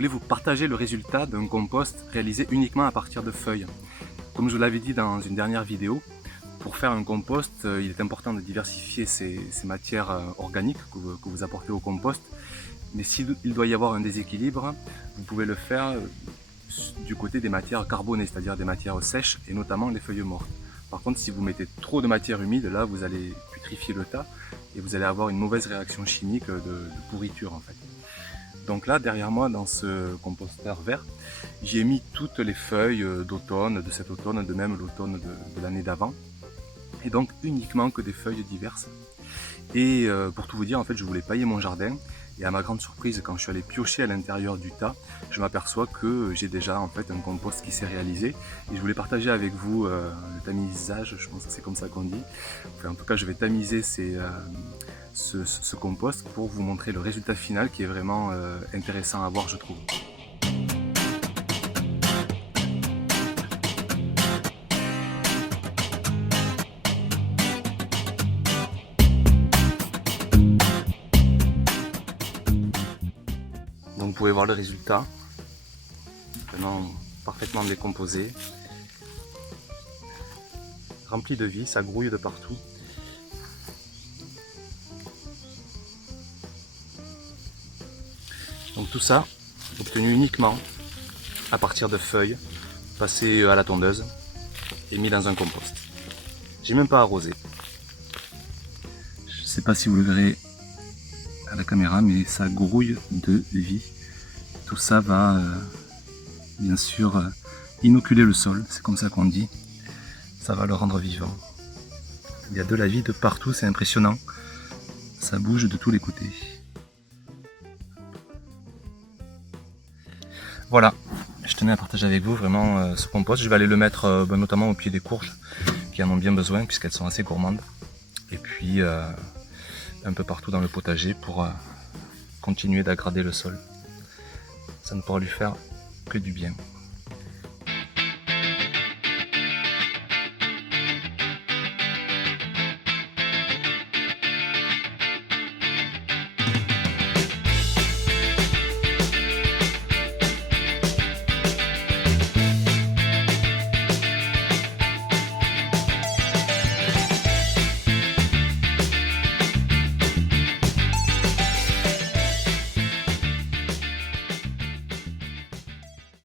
voulais vous partager le résultat d'un compost réalisé uniquement à partir de feuilles. Comme je vous l'avais dit dans une dernière vidéo, pour faire un compost, il est important de diversifier ces matières organiques que vous apportez au compost. Mais s'il doit y avoir un déséquilibre, vous pouvez le faire du côté des matières carbonées, c'est-à-dire des matières sèches et notamment les feuilles mortes. Par contre, si vous mettez trop de matière humide, là vous allez putrifier le tas et vous allez avoir une mauvaise réaction chimique de pourriture en fait. Donc là, derrière moi, dans ce composteur vert, j'ai mis toutes les feuilles d'automne, de cet automne, de même l'automne de l'année d'avant. Et donc uniquement que des feuilles diverses. Et pour tout vous dire, en fait, je voulais pailler mon jardin. Et à ma grande surprise, quand je suis allé piocher à l'intérieur du tas, je m'aperçois que j'ai déjà en fait un compost qui s'est réalisé. Et je voulais partager avec vous le tamisage, je pense que c'est comme ça qu'on dit. Enfin, en tout cas, je vais tamiser ce compost pour vous montrer le résultat final qui est vraiment intéressant à voir, je trouve. Donc vous pouvez voir le résultat, vraiment parfaitement décomposé, rempli de vie, ça grouille de partout. Donc tout ça obtenu uniquement à partir de feuilles passées à la tondeuse et mis dans un compost. J'ai même pas arrosé. Je sais pas si vous le verrez à la caméra, mais ça grouille de vie. Tout ça va bien sûr inoculer le sol, c'est comme ça qu'on dit. Ça va le rendre vivant. Il y a de la vie de partout, c'est impressionnant. Ça bouge de tous les côtés. Voilà, je tenais à partager avec vous vraiment ce compost. Je vais aller le mettre notamment au pied des courges qui en ont bien besoin puisqu'elles sont assez gourmandes. Et puis un peu partout dans le potager pour continuer d'aggrader le sol. Ça ne pourra lui faire que du bien.